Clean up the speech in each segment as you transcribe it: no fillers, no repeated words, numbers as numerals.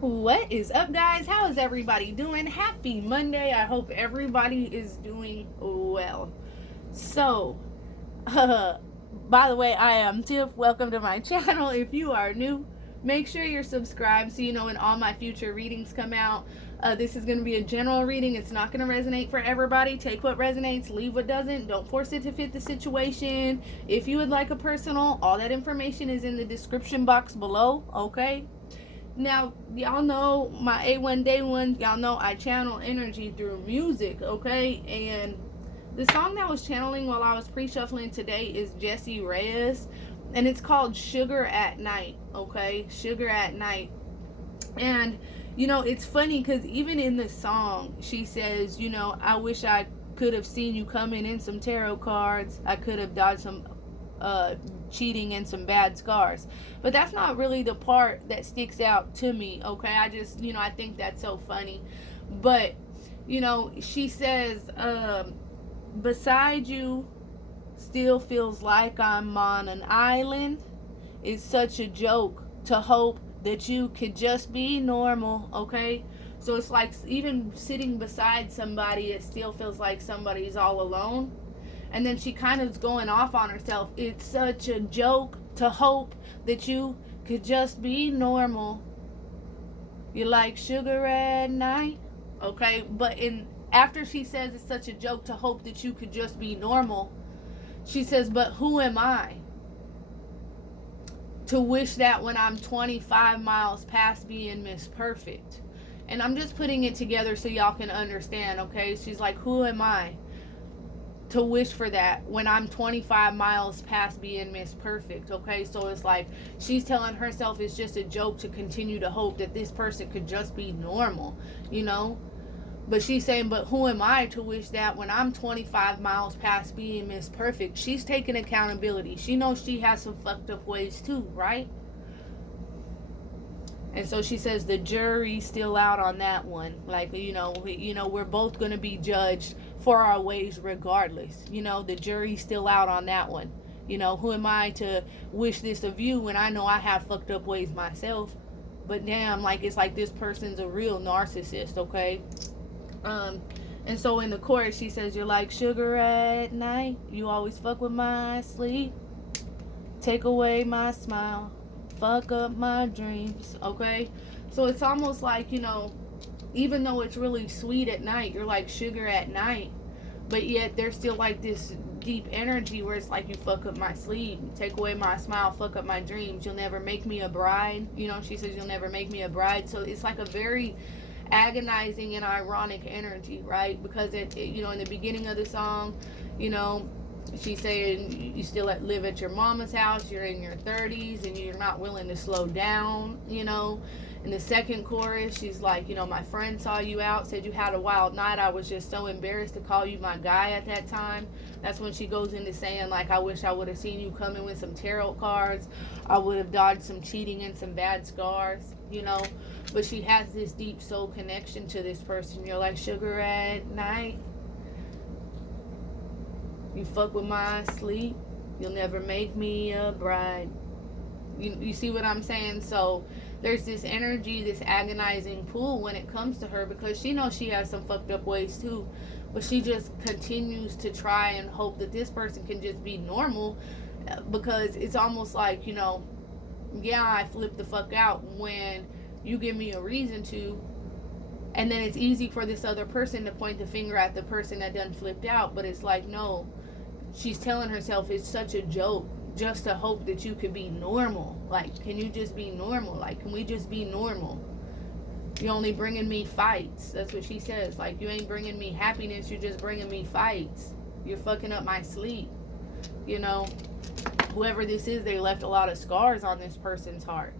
What is up, guys? How is everybody doing? Happy Monday. I hope everybody is doing well. So, by the way, I am Tiff. Welcome to my channel. If you are new, make sure you're subscribed so you know when all my future readings come out. This is going to be a general reading. It's not going to resonate for everybody. Take what resonates, leave what doesn't. Don't force it to fit the situation. If you would like a personal, all that information is in the description box below, okay? Now, y'all know my A1 Day 1, y'all know I channel energy through music, okay? And the song that I was channeling while I was pre-shuffling today is Jessie Reyes, and it's called Sugar at Night, okay? Sugar at Night. And, you know, it's funny because even in the song, she says, you know, I wish I could have seen you coming in some tarot cards. I could have dodged some cheating and some bad scars. But that's not really the part that sticks out to me, okay? I just, you know, I think that's so funny. But, you know, she says, beside you still feels like I'm on an island. It's such a joke to hope that you could just be normal, okay? So it's like even sitting beside somebody, it still feels like somebody's all alone. And then she kind of is going off on herself. It's such a joke to hope that you could just be normal. You like sugar at night, okay? But after she says it's such a joke to hope that you could just be normal, she says, but who am I to wish that when I'm 25 miles past being Miss Perfect? And I'm just putting it together so y'all can understand, okay? She's like, who am I to wish for that when I'm 25 miles past being Miss Perfect, okay? So it's like she's telling herself it's just a joke to continue to hope that this person could just be normal, you know? But she's saying, but who am I to wish that when I'm 25 miles past being Miss Perfect? She's taking accountability. She knows she has some fucked up ways too, right? And so she says the jury's still out on that one. Like, you know, we're both going to be judged for our ways regardless. You know, the jury's still out on that one. You know, who am I to wish this of you when I know I have fucked up ways myself? But damn, like, it's like this person's a real narcissist, okay? And so in the chorus, she says, you're like sugar at night. You always fuck with my sleep. Take away my smile. Fuck up my dreams, okay? So it's almost like, you know, even though it's really sweet at night, you're like sugar at night, but yet there's still like this deep energy where it's like you fuck up my sleep, take away my smile, fuck up my dreams, you'll never make me a bride. You know, she says you'll never make me a bride. So it's like a very agonizing and ironic energy, right? Because you know, in the beginning of the song, you know, she's saying you still live at your mama's house, you're in your 30s, and you're not willing to slow down, you know. In the second chorus, she's like, you know, my friend saw you out, said you had a wild night. I was just so embarrassed to call you my guy at that time. That's when she goes into saying, like, I wish I would have seen you coming with some tarot cards. I would have dodged some cheating and some bad scars, you know. But she has this deep soul connection to this person. You're like sugar at night. You fuck with my sleep. You'll never make me a bride. You see what I'm saying? So there's this energy, this agonizing pull when it comes to her, because she knows she has some fucked up ways too. But she just continues to try and hope that this person can just be normal, because it's almost like, you know, yeah, I flip the fuck out when you give me a reason to. And then it's easy for this other person to point the finger at the person that done flipped out. But it's like, no, she's telling herself it's such a joke just to hope that you could be normal. Like, can you just be normal? Like, can we just be normal? You're only bringing me fights. That's what she says. Like, you ain't bringing me happiness. You're just bringing me fights. You're fucking up my sleep. You know, whoever this is, they left a lot of scars on this person's heart.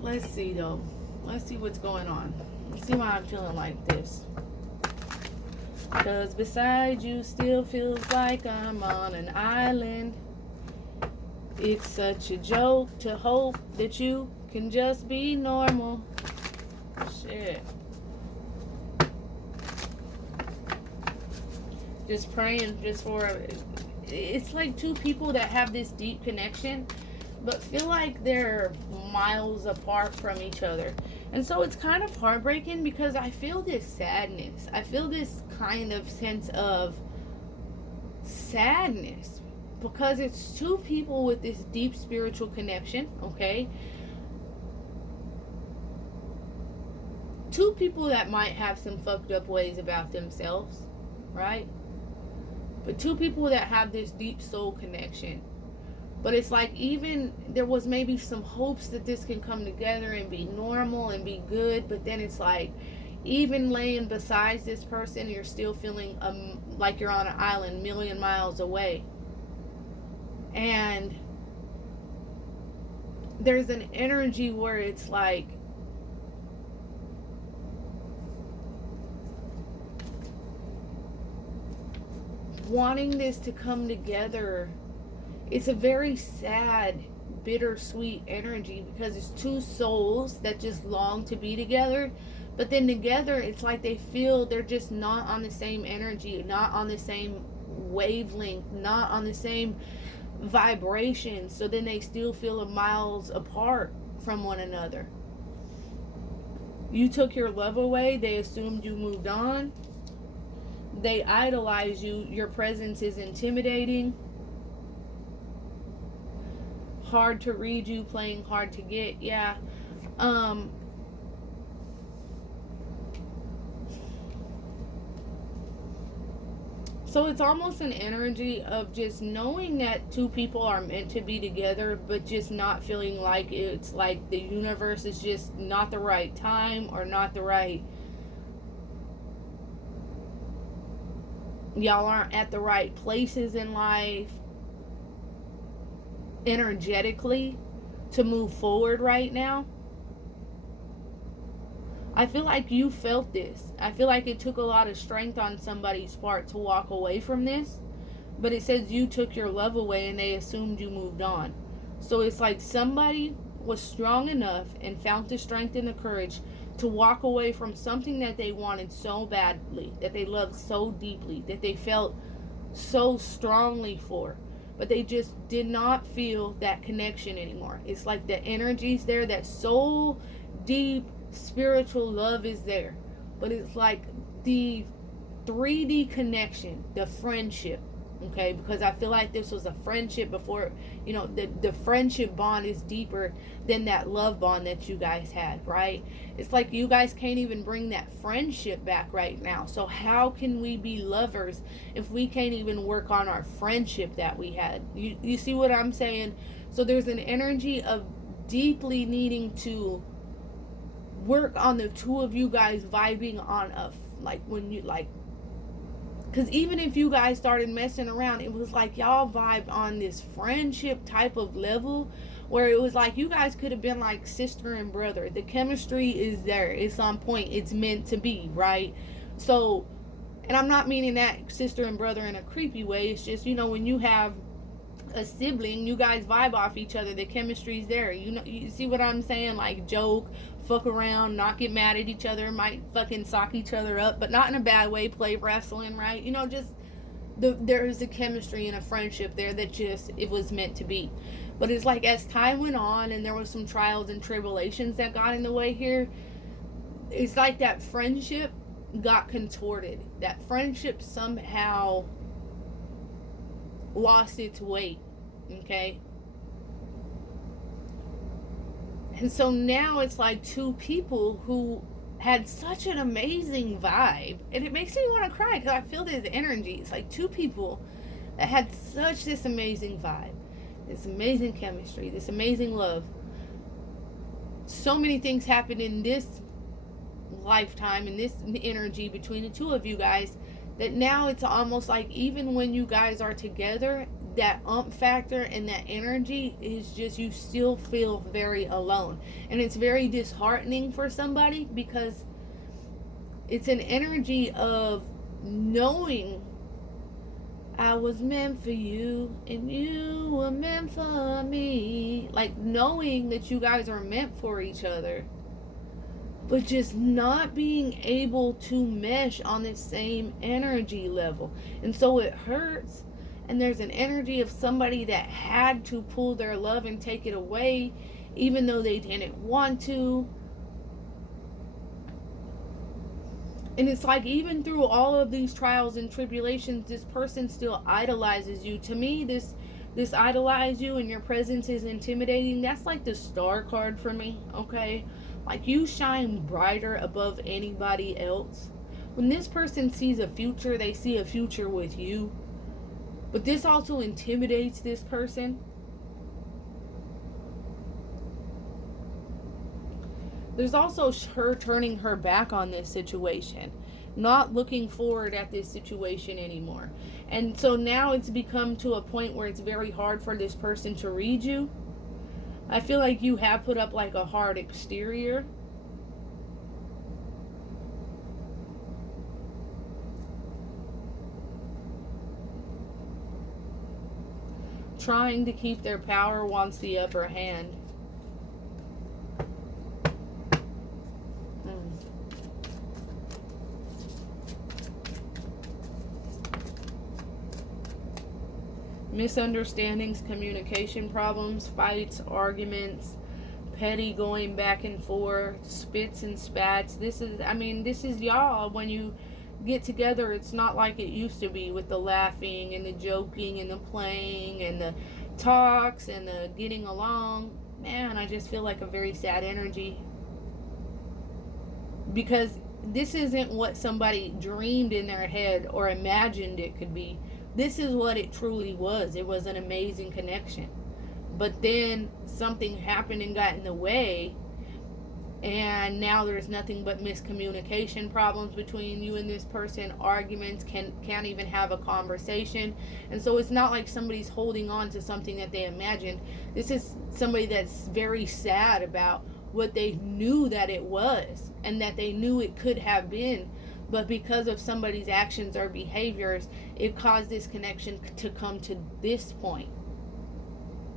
Let's see, though. Let's see what's going on. Let's see why I'm feeling like this. Because beside you still feels like I'm on an island. It's such a joke to hope that you can just be normal. Shit. Just praying just for... It's like two people that have this deep connection, but feel like they're miles apart from each other. And so it's kind of heartbreaking because I feel this sadness. I feel this kind of sense of sadness because it's two people with this deep spiritual connection, okay? Two people that might have some fucked up ways about themselves, right? But two people that have this deep soul connection. But it's like, even there was maybe some hopes that this can come together and be normal and be good, but then it's like, even laying beside this person, you're still feeling like you're on an island 1,000,000 miles away. And there's an energy where it's like, wanting this to come together. It's a very sad, bittersweet energy because it's two souls that just long to be together, but then together it's like they feel they're just not on the same energy, not on the same wavelength, not on the same vibration, so then they still feel miles apart from one another. You took your love away, they assumed you moved on. They idolize you. Your presence is intimidating. Hard to read you, playing hard to get. Yeah. So it's almost an energy of just knowing that two people are meant to be together, but just not feeling like it's like the universe is just not the right time or not the right. Y'all aren't at the right places in life energetically to move forward right now. I feel like you felt this. I feel like it took a lot of strength on somebody's part to walk away from this. But it says you took your love away and they assumed you moved on. So it's like somebody was strong enough and found the strength and the courage to walk away from something that they wanted so badly, that they loved so deeply, that they felt so strongly for, but they just did not feel that connection anymore. It's like the energy's there, that soul deep spiritual love is there, but it's like the 3D connection, the friendship, okay? Because I feel like this was a friendship before, you know, the friendship bond is deeper than that love bond that you guys had, right? It's like you guys can't even bring that friendship back right now. So how can we be lovers if we can't even work on our friendship that we had? You see what I'm saying? So there's an energy of deeply needing to work on the two of you guys vibing on a, like, when you like, because even if you guys started messing around, it was like y'all vibed on this friendship type of level where it was like you guys could have been like sister and brother. The chemistry is there. It's on point. It's meant to be, right? So, and I'm not meaning that sister and brother in a creepy way. It's just, you know, when you have a sibling, you guys vibe off each other. The chemistry's there. You know, you see what I'm saying? Like, joke, fuck around, not get mad at each other, might fucking sock each other up, but not in a bad way. Play wrestling, right? You know, just there's a chemistry and a friendship there that just, it was meant to be. But it's like as time went on and there was some trials and tribulations that got in the way here, it's like that friendship got contorted. That friendship somehow lost its weight, okay? And so now it's like two people who had such an amazing vibe, and it makes me want to cry because I feel this energy. It's like two people that had such this amazing vibe, this amazing chemistry, this amazing love. So many things happened in this lifetime, in this energy between the two of you guys, that now it's almost like even when you guys are together, that factor and that energy is just, you still feel very alone. And it's very disheartening for somebody because it's an energy of knowing I was meant for you and you were meant for me. Like knowing that you guys are meant for each other, but just not being able to mesh on the same energy level. And so it hurts. And there's an energy of somebody that had to pull their love and take it away, even though they didn't want to. And it's like, even through all of these trials and tribulations, this person still idolizes you. To me, this idolize you and your presence is intimidating. That's like the star card for me, okay? Like, you shine brighter above anybody else. When this person sees a future, they see a future with you. But this also intimidates this person. There's also her turning her back on this situation, not looking forward at this situation anymore. And so now it's become to a point where it's very hard for this person to read you. I feel like you have put up like a hard exterior. Trying to keep their power wants the upper hand. Misunderstandings, communication problems, fights, arguments, petty going back and forth, spits and spats. This is y'all. When you get together, it's not like it used to be, with the laughing and the joking and the playing and the talks and the getting along. Man, I just feel like a very sad energy, because this isn't what somebody dreamed in their head or imagined it could be. This is what it truly was. It was an amazing connection. But then something happened and got in the way, and now there's nothing but miscommunication problems between you and this person. Arguments, can't even have a conversation. And so it's not like somebody's holding on to something that they imagined. This is somebody that's very sad about what they knew that it was and that they knew it could have been. But because of somebody's actions or behaviors, it caused this connection to come to this point,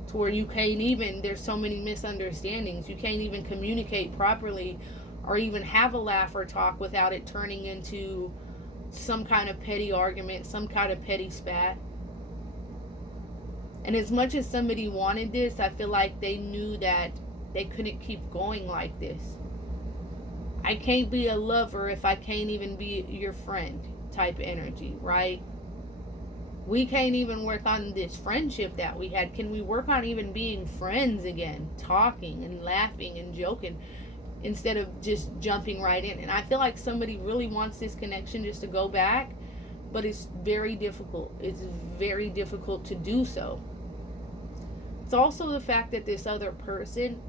to where you can't even, there's so many misunderstandings. You can't even communicate properly or even have a laugh or talk without it turning into some kind of petty argument, some kind of petty spat. And as much as somebody wanted this, I feel like they knew that they couldn't keep going like this. I can't be a lover if I can't even be your friend type energy, right? We can't even work on this friendship that we had. Can we work on even being friends again? Talking and laughing and joking instead of just jumping right in. And I feel like somebody really wants this connection just to go back, but it's very difficult. It's very difficult to do so. It's also the fact that this other person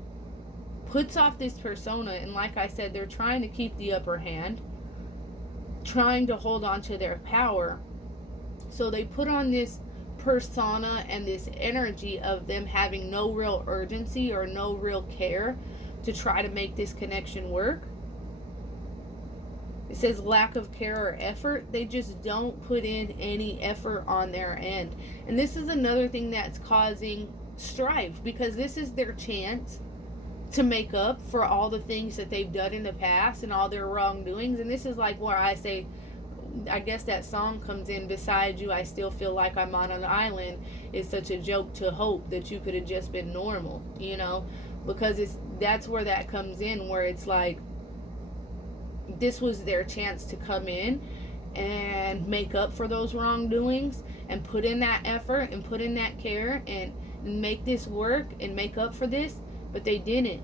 puts off this persona, and like I said, they're trying to keep the upper hand, trying to hold on to their power. So they put on this persona and this energy of them having no real urgency or no real care to try to make this connection work. It says lack of care or effort. They just don't put in any effort on their end. And this is another thing that's causing strife, because this is their chance to make up for all the things that they've done in the past and all their wrongdoings. And this is like where I say, I guess that song comes in, beside you I still feel like I'm on an island. It's such a joke to hope that you could have just been normal, you know, because that's where that comes in, where it's like this was their chance to come in and make up for those wrongdoings and put in that effort and put in that care and make this work and make up for this. But they didn't.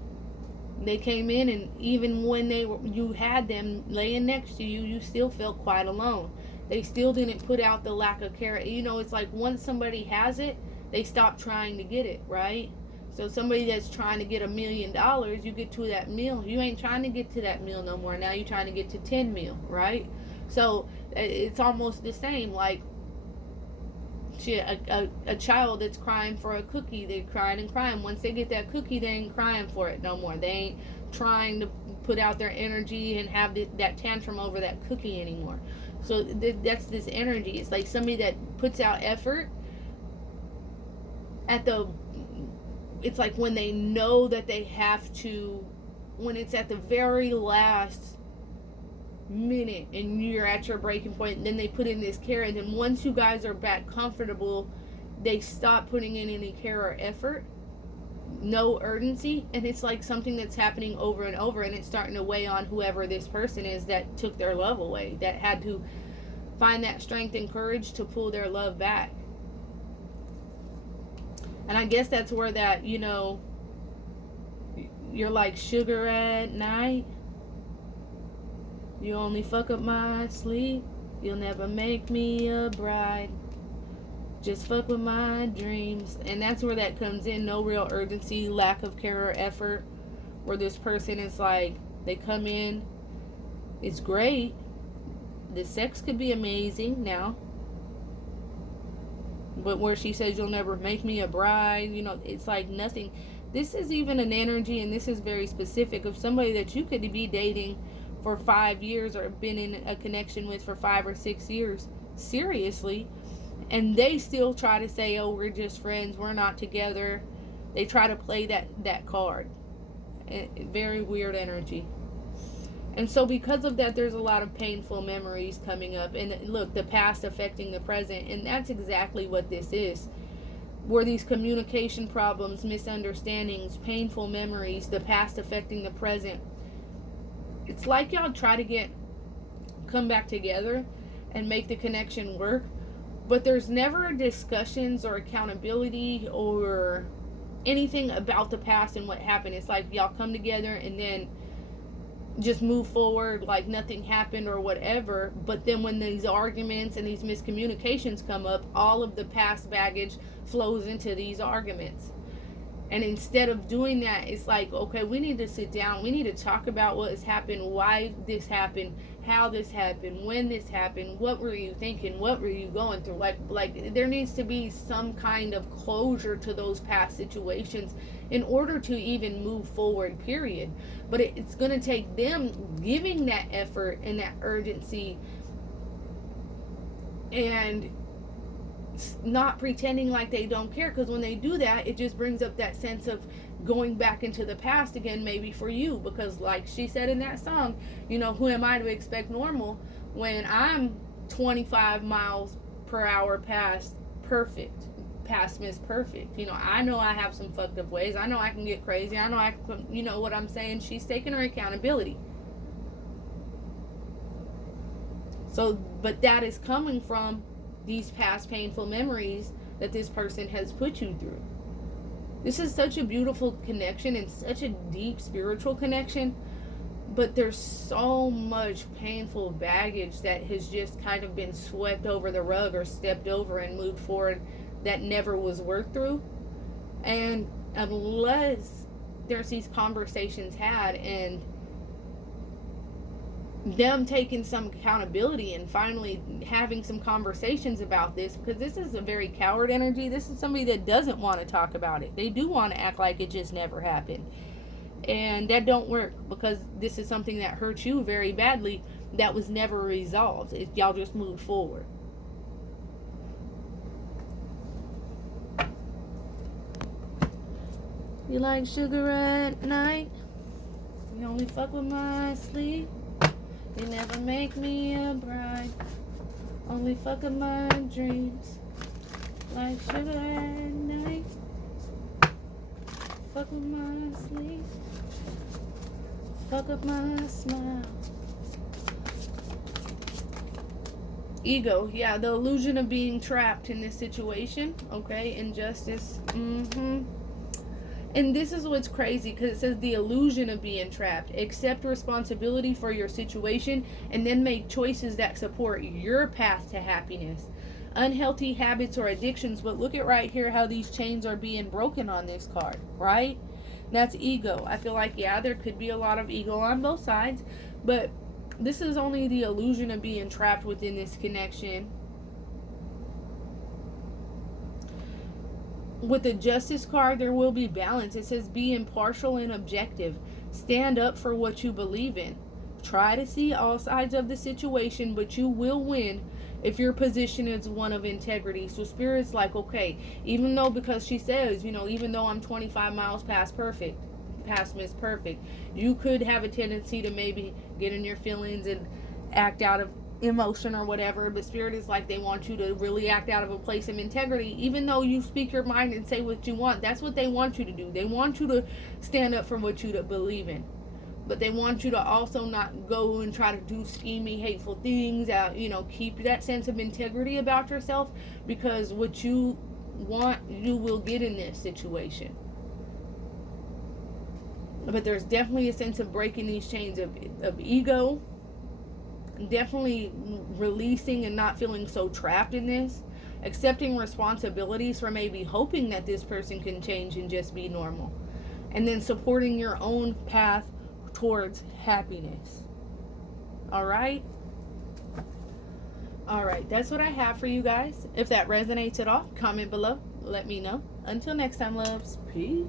They came in, and even when you had them laying next to you, you still felt quite alone. They still didn't put out the lack of care. You know, it's like once somebody has it, they stop trying to get it, right? So somebody that's trying to get $1 million, you get to that meal. You ain't trying to get to that meal no more. Now you're trying to get to 10 meal, right? So it's almost the same. Like, a child that's crying for a cookie, they're crying and crying. Once they get that cookie, they ain't crying for it no more. They ain't trying to put out their energy and have that tantrum over that cookie anymore. So that's this energy. It's like somebody that puts out effort it's like when they know that they have to, when it's at the very last minute and you're at your breaking point, and then they put in this care, and then once you guys are back comfortable, they stop putting in any care or effort. no urgency, and it's like something that's happening over and over, and it's starting to weigh on whoever this person is that took their love away, that had to find that strength and courage to pull their love back. And I guess that's where that, you're like sugar at night, you only fuck up my sleep, you'll never make me a bride, just fuck with my dreams. And that's where that comes in. No real urgency, lack of care or effort, where this person is like, they come in, it's great, the sex could be amazing now, but where she says you'll never make me a bride, it's like nothing. This is even an energy, and this is very specific, of somebody that you could be dating for 5 years or been in a connection with for 5 or 6 years seriously, and they still try to say, oh, we're just friends, we're not together. They try to play that card. Very weird energy. And so because of that, there's a lot of painful memories coming up. And look, the past affecting the present. And that's exactly what this is. Where these communication problems, misunderstandings, painful memories, the past affecting the present. It's like y'all try to come back together and make the connection work. But there's never discussions or accountability or anything about the past and what happened. It's like y'all come together and then just move forward like nothing happened or whatever. But then when these arguments and these miscommunications come up, all of the past baggage flows into these arguments. And instead of doing that, it's like, okay, we need to sit down. We need to talk about what has happened, why this happened, how this happened, when this happened, what were you thinking, what were you going through. Like there needs to be some kind of closure to those past situations in order to even move forward, period. But it's going to take them giving that effort and that urgency and not pretending like they don't care, because when they do that, it just brings up that sense of going back into the past again, maybe for you, because like she said in that song, who am I to expect normal when I'm 25 miles per hour past Miss Perfect. I know I have some fucked up ways, I know I can get crazy, I know I can, what I'm saying. She's taking her accountability. So, but that is coming from these past painful memories that this person has put you through. This is such a beautiful connection and such a deep spiritual connection, but there's so much painful baggage that has just kind of been swept over the rug or stepped over and moved forward that never was worked through. And unless there's these conversations had and them taking some accountability and finally having some conversations about this, because this is a very coward energy. This is somebody that doesn't want to talk about it. They do want to act like it just never happened, and that don't work, because this is something that hurt you very badly that was never resolved. Y'all just moved forward. You like sugar at night, you only fuck with my sleep, you never make me a bride, only fuck up my dreams. Like sugar at night, fuck with my sleep, fuck up my smile. Ego, yeah, the illusion of being trapped in this situation. Okay, injustice. And this is what's crazy, because it says the illusion of being trapped. Accept responsibility for your situation and then make choices that support your path to happiness. Unhealthy habits or addictions, but look at right here how these chains are being broken on this card, right? That's ego. I feel like, yeah, there could be a lot of ego on both sides, but this is only the illusion of being trapped within this connection. With the justice card, there will be balance. It says be impartial and objective. Stand up for what you believe in. Try to see all sides of the situation, but you will win if your position is one of integrity. So Spirit's like, okay, even though, because she says, even though I'm 25 miles past Miss Perfect, you could have a tendency to maybe get in your feelings and act out of emotion or whatever, but Spirit is like, they want you to really act out of a place of integrity. Even though you speak your mind and say what you want, that's what they want you to do. They want you to stand up for what you believe in, but they want you to also not go and try to do scheming, hateful things out. Keep that sense of integrity about yourself, because what you want, you will get in this situation. But there's definitely a sense of breaking these chains of ego. Definitely releasing and not feeling so trapped in this. Accepting responsibilities for maybe hoping that this person can change and just be normal. And then supporting your own path towards happiness. Alright? Alright, that's what I have for you guys. If that resonates at all, comment below. Let me know. Until next time, loves. Peace.